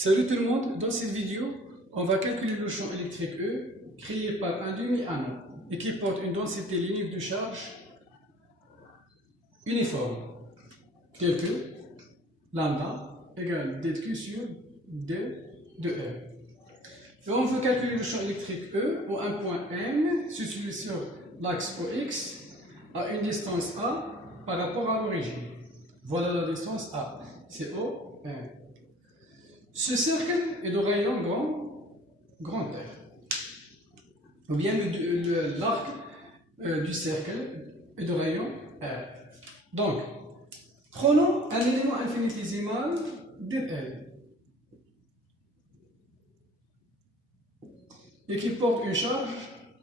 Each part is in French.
Salut tout le monde, dans cette vidéo, on va calculer le champ électrique E créé par un demi-anneau et qui porte une densité linéaire de charge uniforme, telle que lambda égale dq sur d de E. Et on veut calculer le champ électrique E au un point M situé sur l'axe OX à une distance A par rapport à l'origine. Voilà la distance A, c'est OM. Ce cercle est de rayon grand R. Ou bien l'arc du cercle est de rayon R. Donc, prenons un élément infinitésimal dl et qui porte une charge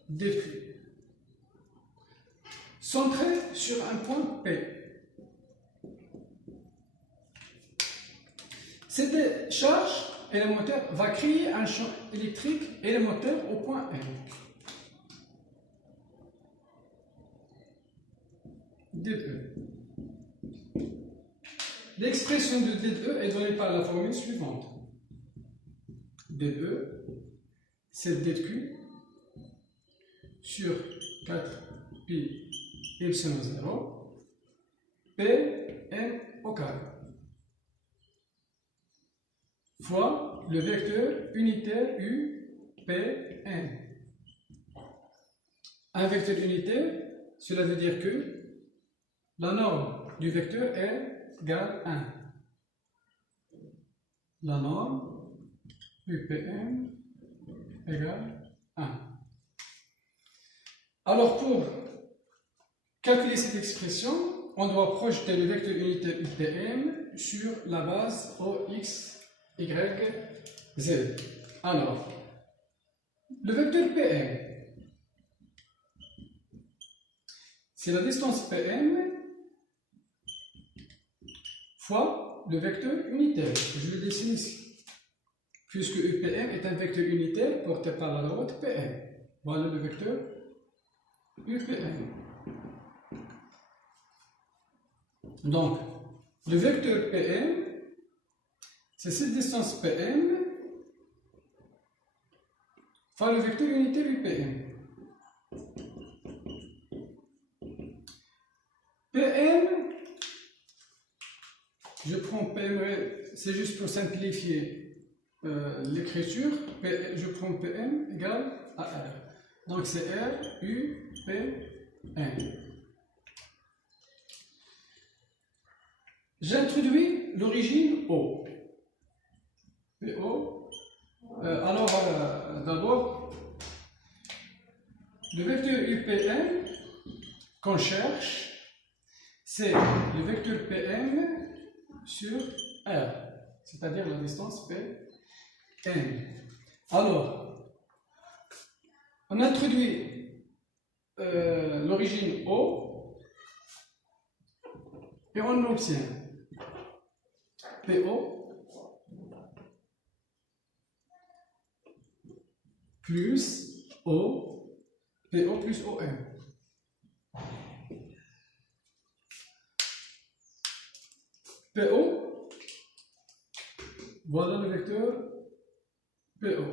dq centré sur un point P. Cette charge élémentaire va créer un champ électrique élémentaire au point M. dE. L'expression de dE est donnée par la formule suivante. dE, c'est dq sur 4pi epsilon 0 Pn au carré fois le vecteur unitaire UPN. Un vecteur unitaire, cela veut dire que la norme du vecteur est égale 1. La norme UPN égale 1. Alors pour calculer cette expression, on doit projeter le vecteur unitaire UPN sur la base OX Y, Z. Alors, le vecteur PM, c'est la distance PM fois le vecteur unitaire. Je le dessine ici. Puisque UPM est un vecteur unitaire porté par la droite PM. Voilà le vecteur UPM. Donc, le vecteur PM, c'est cette distance PM fois le vecteur unitaire UPM. PM, je prends PM, c'est juste pour simplifier l'écriture, je prends PM égale à R. Donc c'est R, U, P, N. J'introduis l'origine O. PO. Alors, d'abord, le vecteur UPN qu'on cherche, c'est le vecteur PM sur R, c'est-à-dire la distance PN. Alors, on introduit l'origine O et on obtient PO plus O, PO plus OM. PO, voilà le vecteur PO.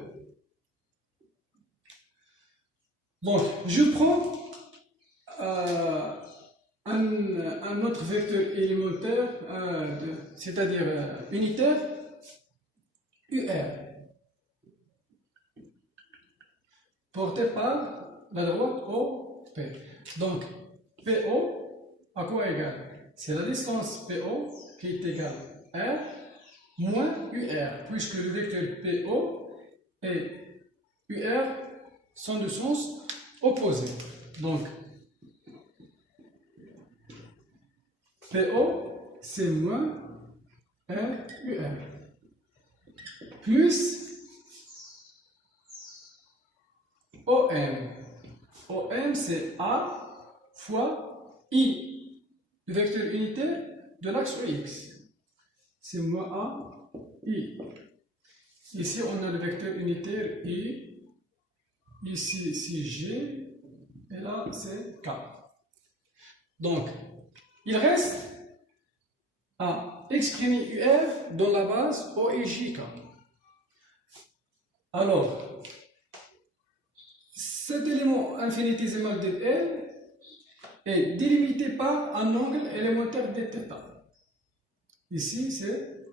Donc, je prends un autre vecteur élémentaire, c'est-à-dire unitaire, UR. Porté par la droite OP. Donc, PO, à quoi égal? C'est la distance PO qui est égale R moins UR, puisque le vecteur PO et UR sont de sens opposé. Donc, PO, c'est moins R UR. Plus OM. OM, c'est A fois I, le vecteur unitaire de l'axe OX. C'est moins A, I. Ici, on a le vecteur unitaire I. Ici, c'est G. Et là, c'est K. Donc, il reste à exprimer UR dans la base O et JK. Alors, cet élément infinitésimal dl est délimité par un angle élémentaire dθ. Ici, c'est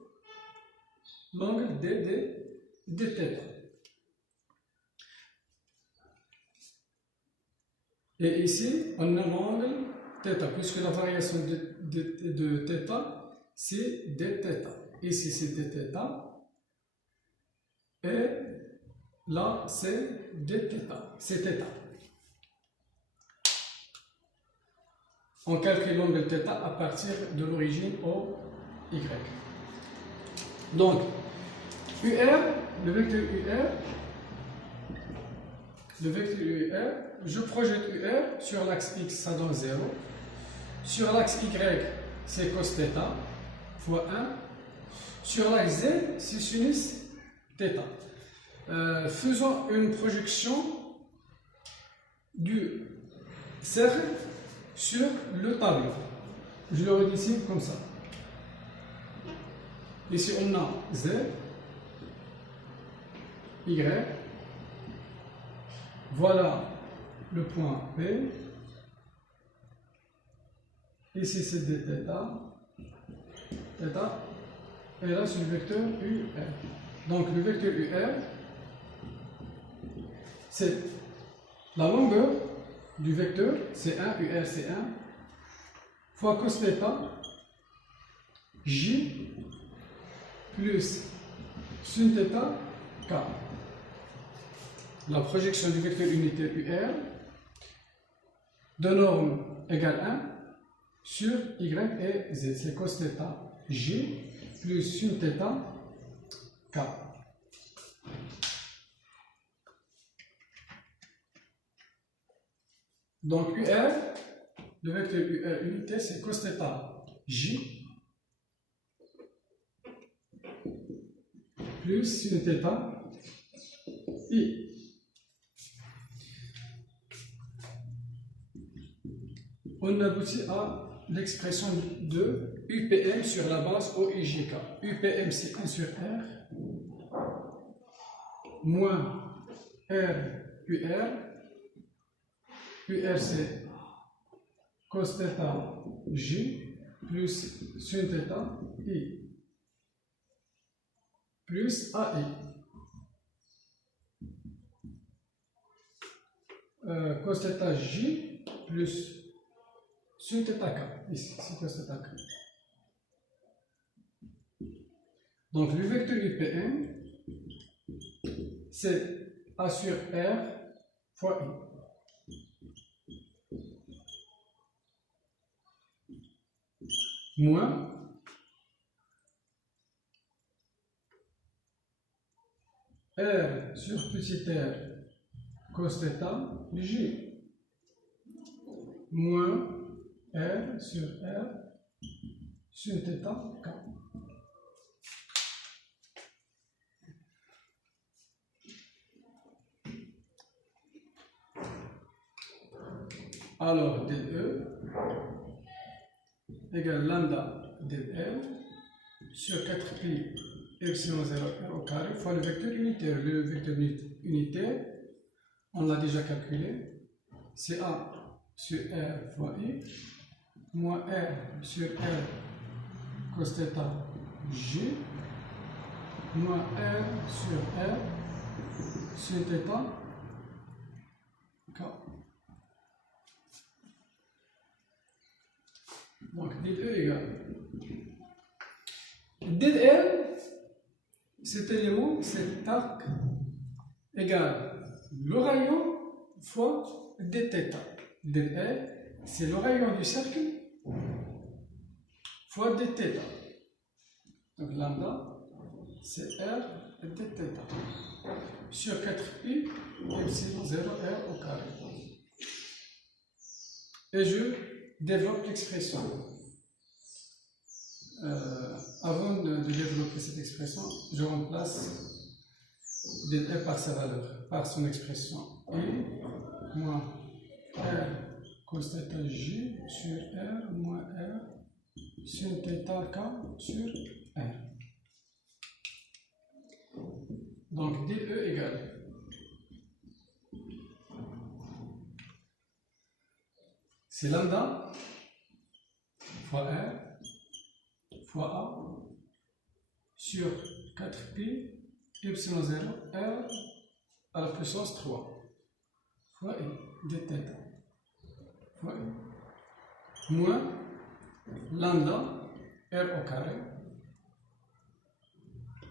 l'angle dθ. Et ici, on a l'angle θ, puisque la variation de θ, c'est dθ. Ici, c'est dθ. Et là, c'est dθ. C'est θ. On calcule l'angle θ à partir de l'origine au y. Donc, UR, le vecteur UR, je projette UR sur l'axe X, ça donne 0. Sur l'axe Y, c'est cos θ fois 1. Sur l'axe Z, c'est sinus θ. Faisons une projection du cercle sur le tableau. Je le redessine comme ça. Ici, on a Z, Y. Voilà le point P. Ici, c'est dθ. Θ. Et là, c'est le vecteur UR. Donc, le vecteur UR, c'est la longueur du vecteur, c'est 1, UR c'est 1, fois cos θ, J, plus sin θ, K. La projection du vecteur unitaire UR de norme égale 1 sur Y et Z. C'est cos θ, J, plus sin θ, K. Donc UR, le vecteur UR unitaire, c'est cos θ, J, plus sin θ, I. On aboutit à l'expression de UPM sur la base OIGK. UPM, c'est 1 sur R, moins R UR. UR, c'est cos θ, J, plus sin θ, I, plus AI. Cos θ, J, plus sin θ, K. Ici, c'est cos θ, K. Donc, le vecteur UPM, c'est A sur R fois I. Moins R sur petit r cos θ J, moins R sur R sin θ K. Alors, dE égale lambda dL sur 4pi epsilon 0 r au carré fois le vecteur unitaire. Le vecteur unitaire, on l'a déjà calculé, c'est A sur R fois I, moins R sur R cos θ J, moins R sur R sin θ K. Donc, dE égale dL, cet élément, cet arc, égale le rayon fois dθ. dL, c'est le rayon du cercle fois dθ. Donc, lambda, c'est R dθ sur 4pi epsilon 0 R au carré. Et je développe l'expression. Avant de développer cette expression, je remplace dL par sa valeur, par son expression. I moins R cos θ J sur R moins R sin θ K sur R. Donc dE égale c'est lambda fois R fois A sur 4pi epsilon 0 R à la puissance 3 fois I dθ fois I moins lambda R au carré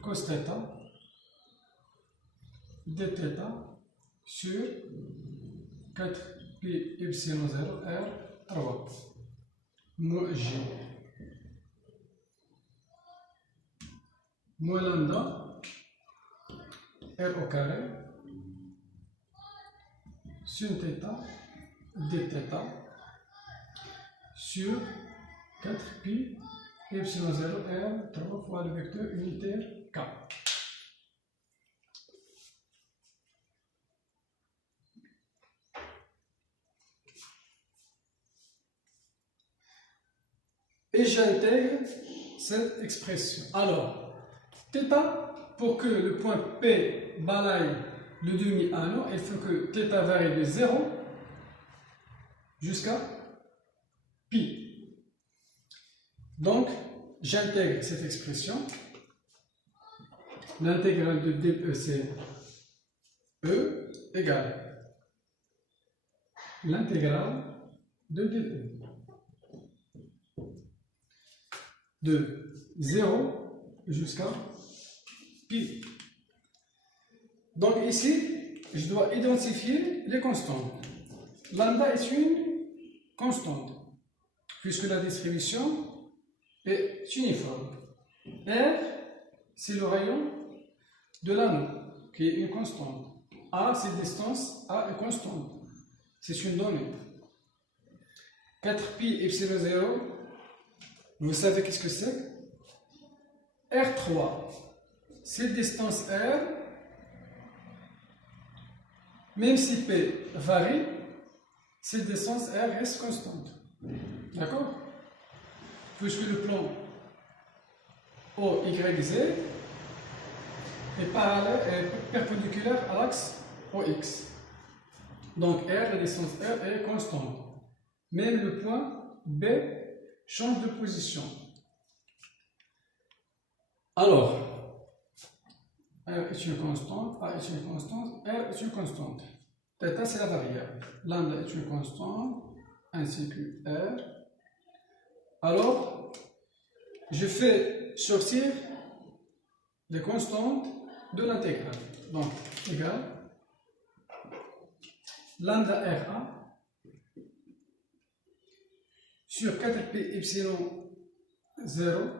cos θ dθ sur 4pi epsilon 0 R 3 moins J moins lambda R au carré sin θ dθ sur 4pi epsilon 0 R 3 fois le vecteur unitaire K. Et j'intègre cette expression. Alors, θ, pour que le point P balaye le demi-anneau, il faut que θ varie de 0 jusqu'à pi. Donc, j'intègre cette expression. L'intégrale de dE, c'est E égale l'intégrale de dE. De 0 jusqu'à pi. Donc ici, je dois identifier les constantes. Lambda est une constante, puisque la distribution est uniforme. R, c'est le rayon de l'anneau, qui est une constante. A, c'est distance, A est constante. C'est une donnée. 4pi epsilon 0, vous savez qu'est-ce que c'est? R3, c'est distance R, même si P varie, cette distance R reste constante. D'accord? Puisque le plan OYZ est perpendiculaire à l'axe OX. Donc R, la distance R est constante. Même le point B change de position. Alors, R est une constante, A est une constante, R est une constante. Θ, c'est la variable. Lambda est une constante, ainsi que R. Alors, je fais sortir les constantes de l'intégrale. Donc, égal lambda RA sur 4pi epsilon 0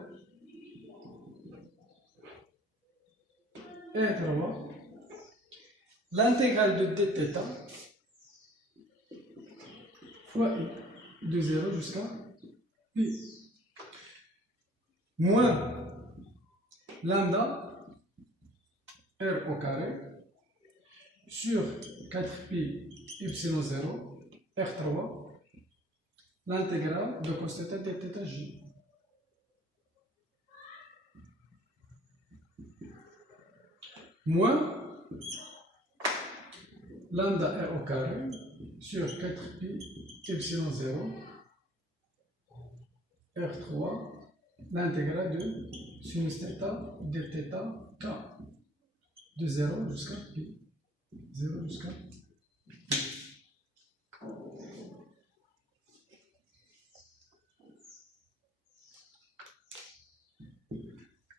R3 l'intégrale de dθ fois I de 0 jusqu'à pi moins lambda R au carré sur 4pi epsilon 0 R3 l'intégrale de cos θ dθ j. Moins lambda R au carré sur 4pi epsilon 0 R3 l'intégrale de sinus θ dθ k de 0 jusqu'à pi. 0 jusqu'à pi.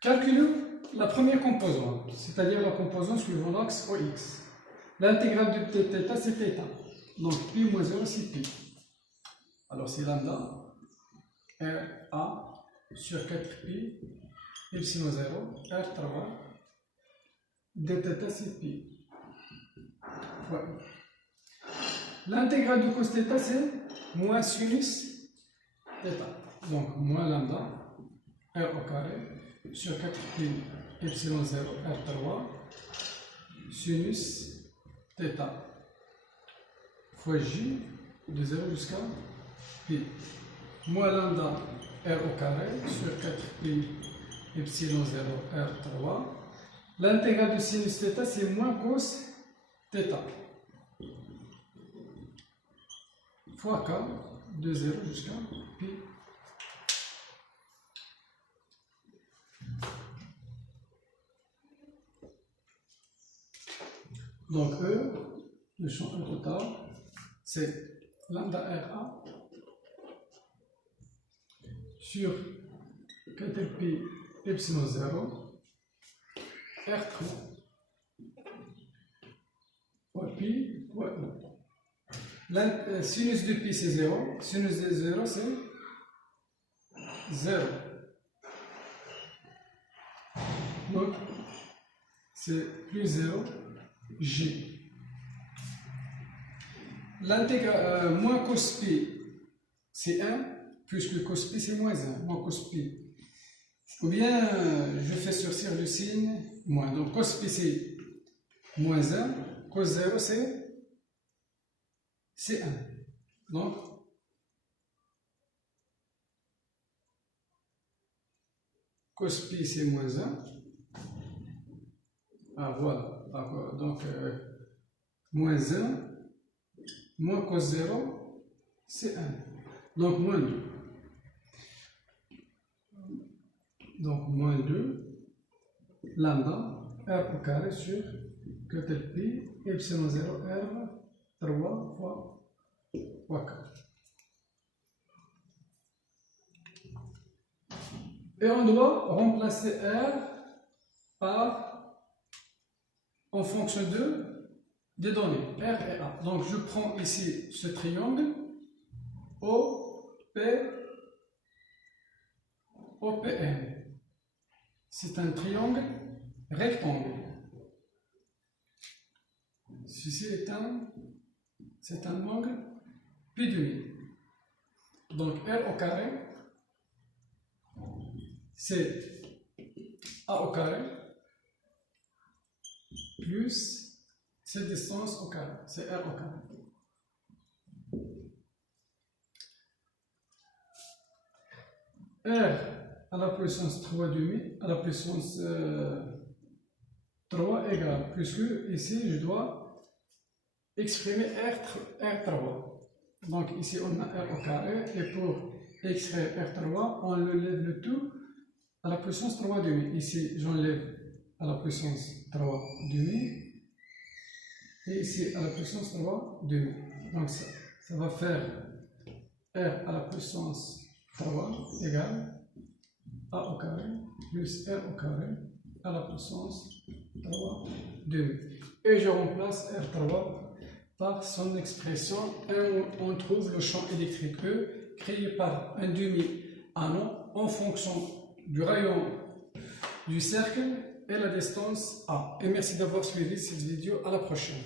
Calculons la première composante, c'est-à-dire la composante suivant l'axe OX. L'intégrale de dθ, c'est θ. Donc pi moins 0, c'est pi. Alors c'est lambda RA sur 4pi epsilon 0 R3 dθ, c'est pi. Fois I. L'intégrale de cos θ, c'est moins sinus θ. Donc moins lambda R au carré sur 4pi epsilon 0 R3 sinus θ fois J de 0 jusqu'à pi moins lambda R au carré sur 4pi epsilon 0 R3 l'intégrale de sinus θ, c'est moins cos θ fois K de 0 jusqu'à pi. Donc E, le champ E total, c'est lambda RA sur 4 pi epsilon 0 R3 fois pi fois E. Sinus de pi c'est 0, sinus de 0 c'est 0. Donc c'est plus 0 J. L'intégral moins cos pi c'est 1, puisque cos pi c'est moins 1, moins cos pi. Ou bien je fais surcir le signe moins. Donc cos pi c'est moins 1, cos 0 c'est 1. Donc cos pi c'est moins 1. Ah voilà, d'accord. Donc moins 1 moins cos 0 c'est 1. Donc moins 2. Donc moins 2 lambda R au carré sur 4 pi epsilon 0 R 3 fois 4. Et on doit remplacer R par en fonction des données R et A. Donc je prends ici ce triangle OPM. C'est un triangle rectangle. Ceci c'est un angle pi demi. Donc R au carré c'est A au carré plus cette distance au carré, c'est R au carré. R à la puissance 3,5 à la puissance 3 égale, puisque ici je dois exprimer R3. Donc ici on a R au carré, et pour extraire R3, on enlève le tout à la puissance 3,5. Ici j'enlève à la puissance 3,5 et ici à la puissance 3,5. Donc ça va faire R à la puissance 3 égale A au carré plus R au carré à la puissance 3,5. Et je remplace R3 par son expression et on trouve le champ électrique E créé par un demi-anneau en fonction du rayon du cercle et la distance A. Et merci d'avoir suivi cette vidéo. À la prochaine.